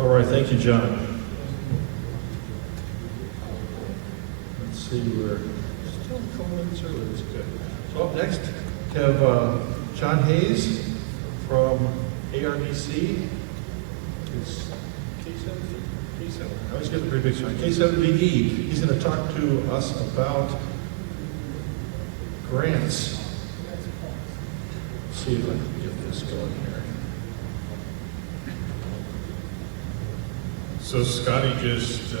All right, thank you, John. Let's see, we're still a couple minutes early, that's good. So up next, we have John Hayes from ARDC. It's K7, I always get the pretty big sign, K7VE. He's going to talk to us about grants. Let's see if I can get this going here. So Scotty just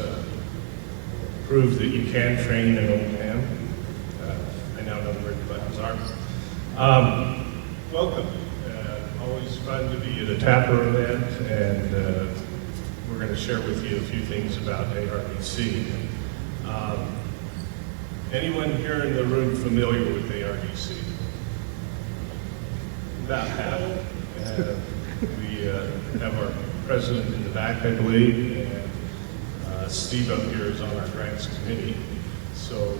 proved that you can train an old man. I now know where the buttons are. Welcome. Always fun to be at a TAPR event, and we're going to share with you a few things about ARDC. Anyone here in the room familiar with ARDC? About half. We have our president in the back, I believe, and Steve up here is on our grants committee, so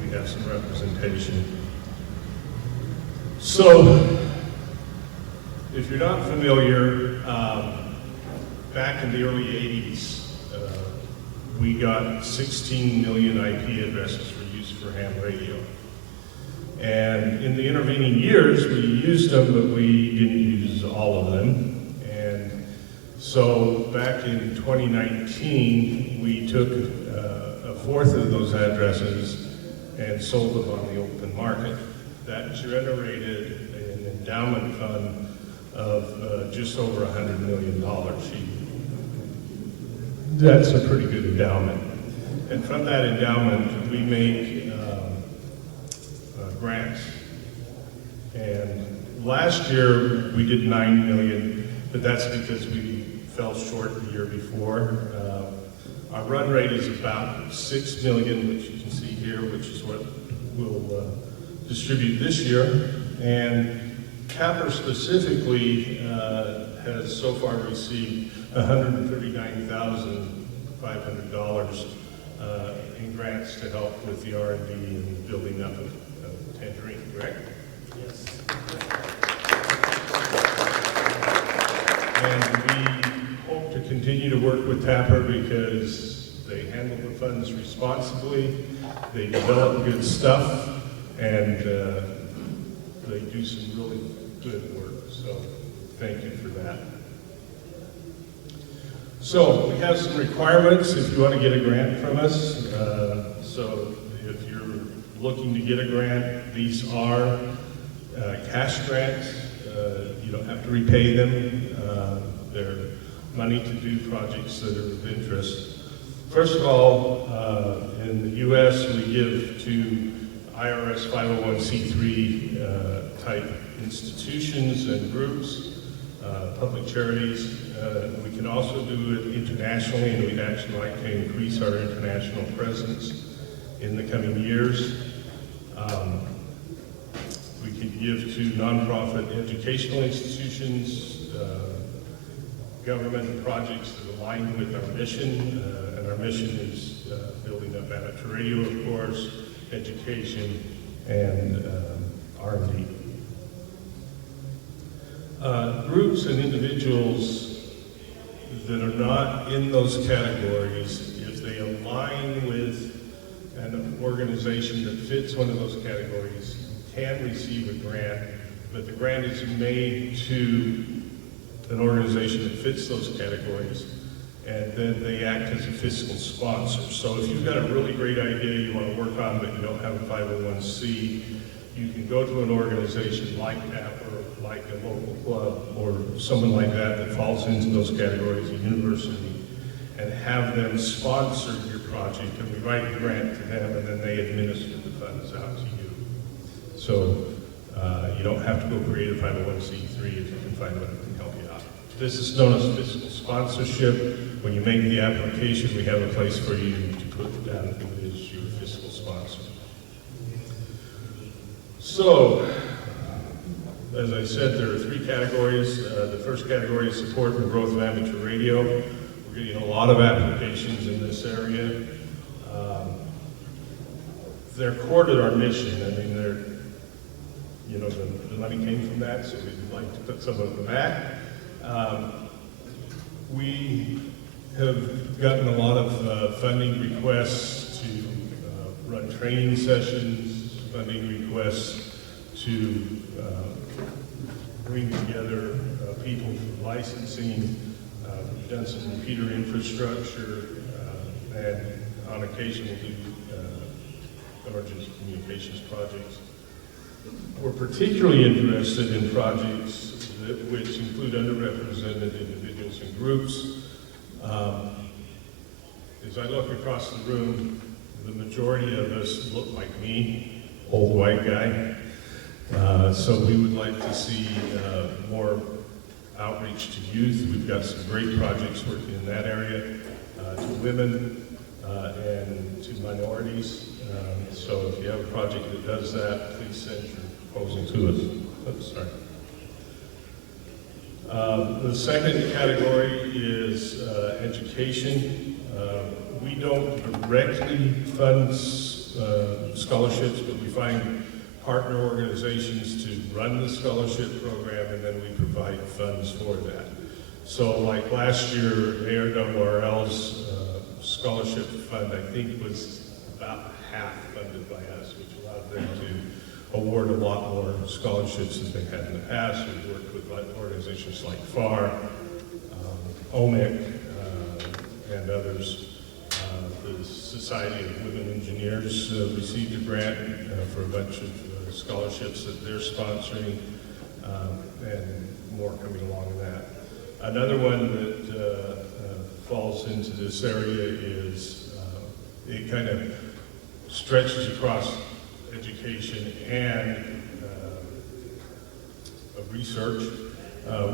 we have some representation. So, if you're not familiar, back in the early 80s, we got 16 million IP addresses for use for ham radio. And in the intervening years, we used them, but we didn't use all of them. So back in 2019, we took a fourth of those addresses and sold them on the open market. That generated an endowment fund of just over $100 million. That's a pretty good endowment. And from that endowment, we make grants. And last year, we did $9 million, but that's because we fell short the year before. Our run rate is about $6 million, which you can see here, which is what we'll distribute this year. And TAPR specifically has so far received $139,500 in grants to help with the R&D and building up of Tangerine, correct? Yes. And we hope to continue to work with TAPR because they handle the funds responsibly, they develop good stuff, and they do some really good work. So thank you for that. So we have some requirements if you want to get a grant from us. So if you're looking to get a grant, these are cash grants. You don't have to repay them. They're money to do projects that are of interest. First of all, in the U.S., we give to IRS 501c3 type institutions and groups, public charities. We can also do it internationally, and we'd actually like to increase our international presence in the coming years. We could give to nonprofit educational institutions, government projects that align with our mission, and our mission is building up amateur radio, of course, education, and R&D. Groups and individuals that are not in those categories, if they align with an organization that fits one of those categories, can receive a grant, but the grant is made to an organization that fits those categories, and then they act as a fiscal sponsor. So if you've got a really great idea you want to work on, but you don't have a 501c, you can go to an organization like TAPR, like a local club, or someone like that that falls into those categories, a university, and have them sponsor your project, and we write a grant to them, and then they administer the funds out to you. So you don't have to go create a 501c3 if you can find one that can help you out. This is known as fiscal sponsorship. When you make the application, we have a place for you to put down who is your fiscal sponsor. So, as I said, there are three categories. The first category is support and growth of amateur radio. We're getting a lot of applications in this area. They're core to our mission. I mean, the money came from that, so we'd like to put some of them back. We have gotten a lot of funding requests to run training sessions, funding requests to bring together people for licensing. We've done some repeater infrastructure, and on occasion we'll do emergency communications projects. We're particularly interested in projects which include underrepresented individuals and groups. As I look across the room, the majority of us look like me, old white guy. So we would like to see more outreach to youth. We've got some great projects working in that area, to women and to minorities. So if you have a project that does that, please send your proposal to us. Oops, sorry. The second category is education. We don't directly fund scholarships, but we find partner organizations to run the scholarship program, and then we provide funds for that. So like last year, ARDC's scholarship fund, I think, was about half funded by us, which allowed them to award a lot more scholarships than they had in the past. We've worked with organizations like FAR, OMIC, and others. The Society of Women Engineers received a grant for a bunch of scholarships that they're sponsoring, and more coming along in that. Another one that falls into this area is it kind of stretches across education and research.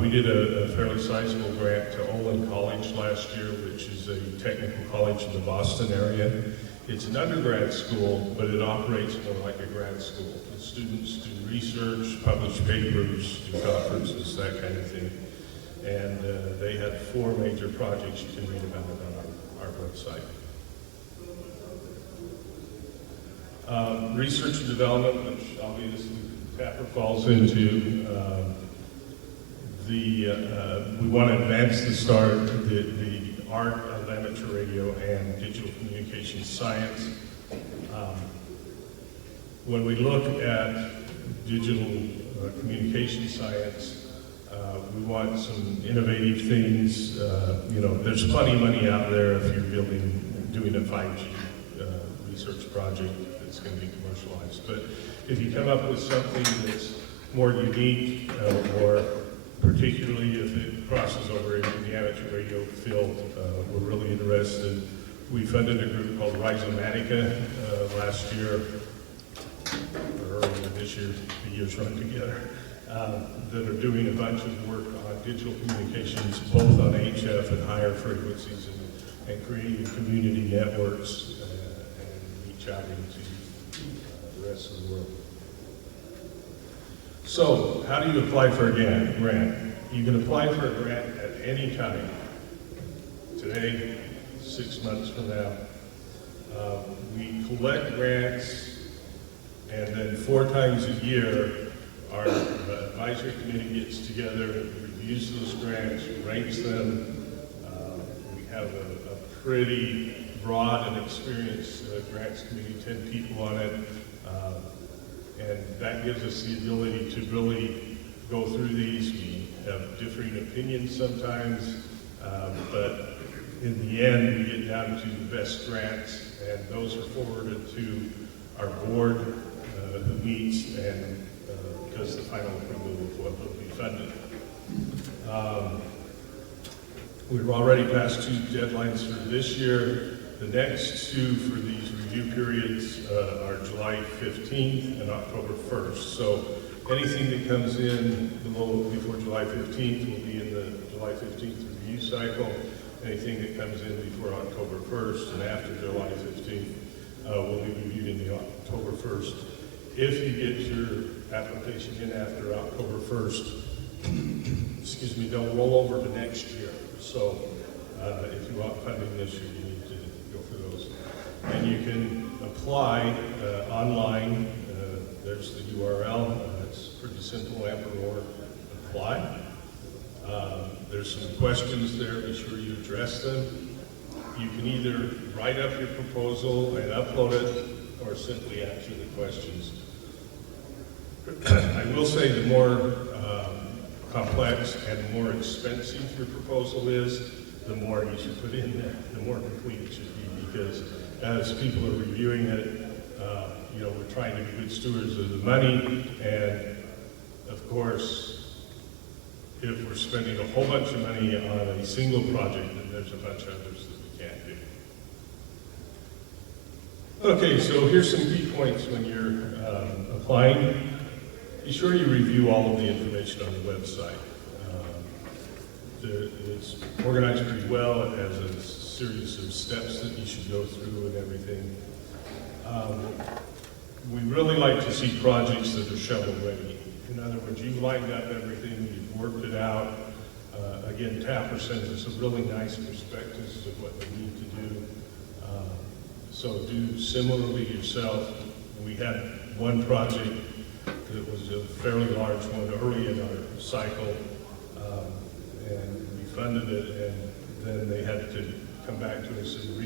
We did a fairly sizable grant to Olin College last year, which is a technical college in the Boston area. It's an undergrad school, but it operates more like a grad school. The students do research, publish papers, do conferences, that kind of thing. And they had 4 major projects. You can read about it on our website. Research and development, which obviously TAPR falls into. We want to advance the art of amateur radio and digital communication science. When we look at digital communication science, we want some innovative things. There's plenty of money out there if you're doing a 5G research project that's going to be commercialized. But if you come up with something that's more unique, or particularly if it crosses over into the amateur radio field, we're really interested. We funded a group called Rhizomatica last year, or earlier this year, the years run together, that are doing a bunch of work on digital communications, both on HF and higher frequencies, and creating community networks and reach out into the rest of the world. So, how do you apply for a grant? You can apply for a grant at any time. Today, 6 months from now. We collect grants, and then 4 times a year, our advisory committee gets together, reviews those grants, ranks them. We have a pretty broad and experienced grants committee, 10 people on it. And that gives us the ability to really go through these. We have differing opinions sometimes, but in the end, we get down to the best grants, and those are forwarded to our board, who meets and does the final approval of what will be funded. We've already passed 2 deadlines for this year. The next 2 for these review periods are July 15th and October 1st. So anything that comes in before July 15th will be in the July 15th review cycle. Anything that comes in before October 1st and after July 15th will be reviewed in the October 1st. If you get your application in after October 1st, excuse me, they'll roll over to next year. So if you want funding this year, you need to go for those. And you can apply online. There's the URL. It's pretty simple, APR apply. There's some questions there, be sure you address them. You can either write up your proposal and upload it, or simply answer the questions. I will say the more complex and more expensive your proposal is, the more you should put in there, the more complete it should be, because as people are reviewing it, you know, we're trying to be good stewards of the money, and of course, if we're spending a whole bunch of money on a single project, then there's a bunch of others that we can't do. Okay, so here's some key points when you're applying. Be sure you review all of the information on the website. It's organized pretty well. It has a series of steps that you should go through and everything. We really like to see projects that are shovel ready. In other words, you've lined up everything, you've worked it out. Again, TAPR sends us a really nice prospectus of what we need to do. So do similarly yourself. We had one project that was a fairly large one early in our cycle, and we funded it, and then they had to come back to us and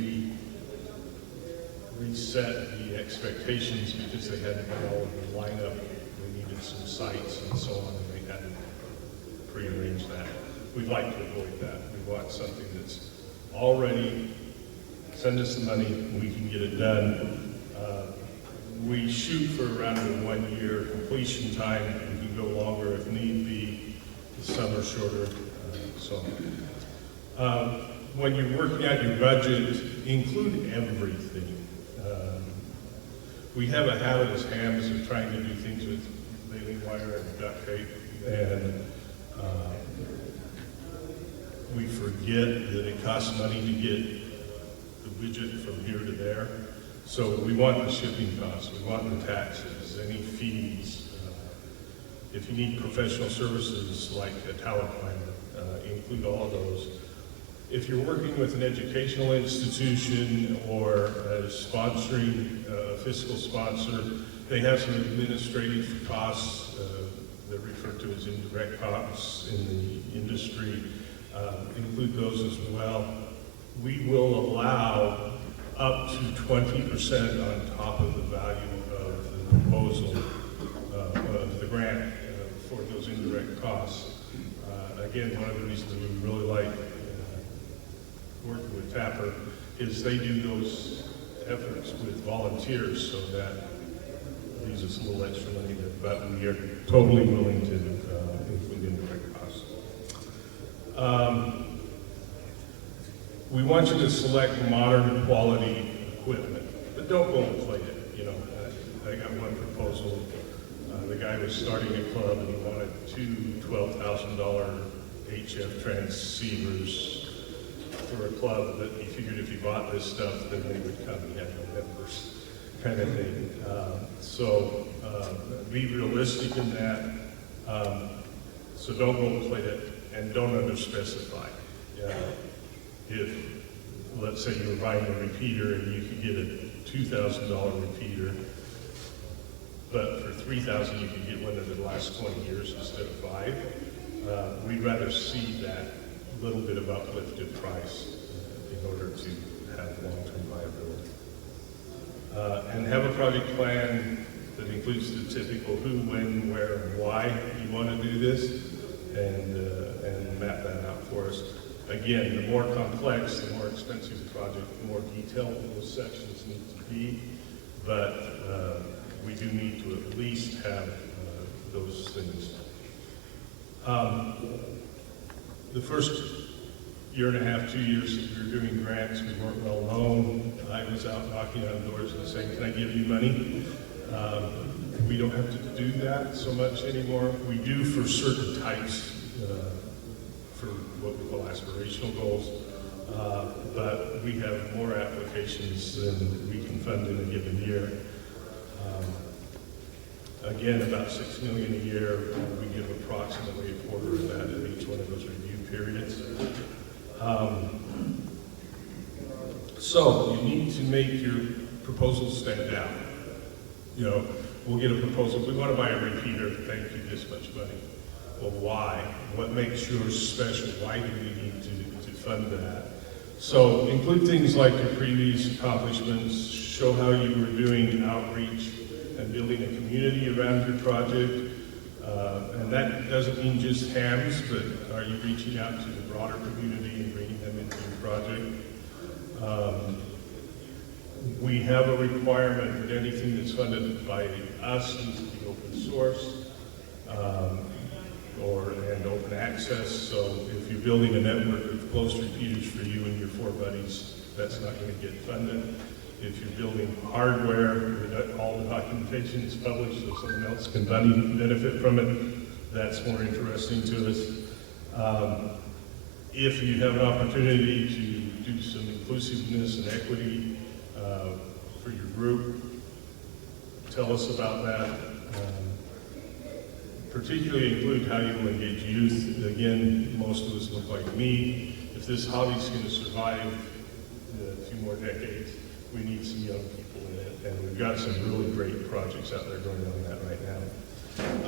reset the expectations because they had to get all of the lineup. They needed some sites and so on, and they had to prearrange that. We'd like to avoid that. We want something that's already, send us the money, we can get it done. We shoot for around a 1 year completion time. We can go longer if need be, some are shorter, so on. When you're working out your budget, include everything. We have a habit as hams of trying to do things with baling wire and duct tape, and we forget that it costs money to get the widget from here to there. So we want the shipping costs, we want the taxes, any fees. If you need professional services like a tower climber, include all of those. If you're working with an educational institution or sponsoring a fiscal sponsor, they have some administrative costs that are referred to as indirect costs in the industry. Include those as well. We will allow up to 20% on top of the value of the proposal, of the grant for those indirect costs. Again, one of the reasons we really like working with TAPR is they do those efforts with volunteers, so that leaves us a little extra money, but we are totally willing to include indirect costs. We want you to select modern quality equipment, but don't gold plate it. You know, I got one proposal. The guy was starting a club and he wanted two $12,000 HF transceivers for a club, but he figured if he bought this stuff, then they would come. He had no members, kind of thing. So be realistic in that. So don't gold plate it and don't underspecify. If, let's say you were buying a repeater and you could get a $2,000 repeater, but for $3,000 you could get one that would last 20 years instead of 5. We'd rather see that little bit of uplifted price in order to have long-term viability. And have a project plan that includes the typical who, when, where, and why you want to do this, and map that out for us. Again, the more complex, the more expensive the project, the more detailed those sections need to be, but we do need to at least have those things. The first year and a half, 2 years that we were doing grants, we weren't well known. I was out knocking on doors and saying, can I give you money? We don't have to do that so much anymore. We do for certain types, for what we call aspirational goals, but we have more applications than we can fund in a given year. Again, about $6 million a year. We give approximately a quarter of that at each one of those review periods. So you need to make your proposals stand out. You know, we'll get a proposal. We want to buy a repeater. Thank you, this much money. well, why? What makes yours special? Why do we need to fund that? So include things like your previous accomplishments, show how you were doing outreach and building a community around your project. And that doesn't mean just hams, but are you reaching out to the broader community and bringing them into your project? We have a requirement that anything that's funded by us needs to be open source and open access. So if you're building a network of close repeaters for you and your 4 buddies, that's not going to get funded. If you're building hardware, all the documentation is published so someone else can benefit from it. That's more interesting to us. If you have an opportunity to do some inclusiveness and equity for your group, tell us about that. Particularly include how you will engage youth. Again, most of us look like me. If this hobby's going to survive a few more decades, we need some young people in it. And we've got some really great projects out there going on that right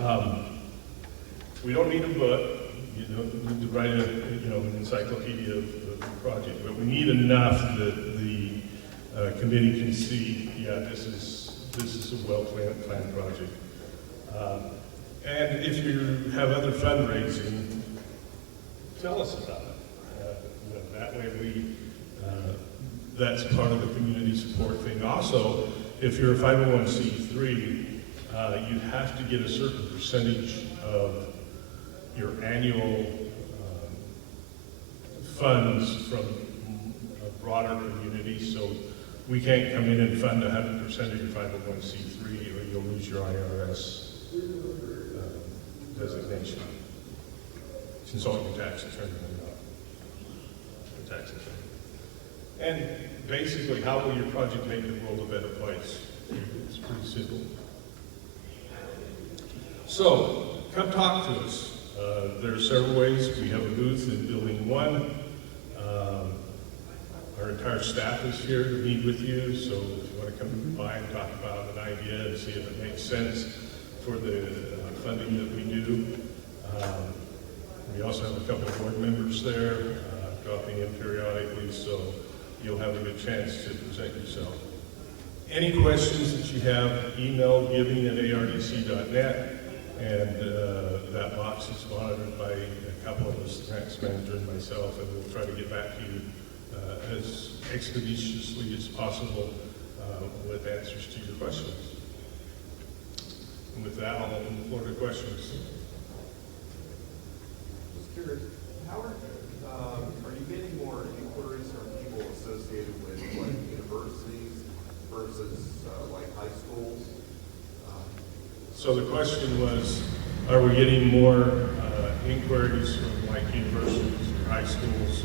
now. We don't need a book. You don't need to write an encyclopedia of the project, but we need enough that the committee can see, yeah, this is a well-planned project. And if you have other fundraising, tell us about it. That way that's part of the community support thing. Also, if you're a 501c3, you have to get a certain percentage of your annual funds from a broader community. So we can't come in and fund 100% of your 501c3 or you'll lose your IRS designation. Consult your tax attorney or tax attorney. And basically, how will your project make the world a better place? It's pretty simple. So, come talk to us. There are several ways. We have a booth in Building 1. Our entire staff is here to meet with you, so if you want to come by and talk about an idea and see if it makes sense for the funding that we do. We also have a couple of board members there dropping in periodically, so you'll have a good chance to present yourself. Any questions that you have, email giving@ardc.net, and that box is monitored by a couple of us, the grants manager and myself, and we'll try to get back to you as expeditiously as possible with answers to your questions. And with that, I'll open the floor to questions. Just curious, Howard, are you getting more inquiries from people associated with like universities versus like high schools? So the question was, are we getting more inquiries from like universities or high schools?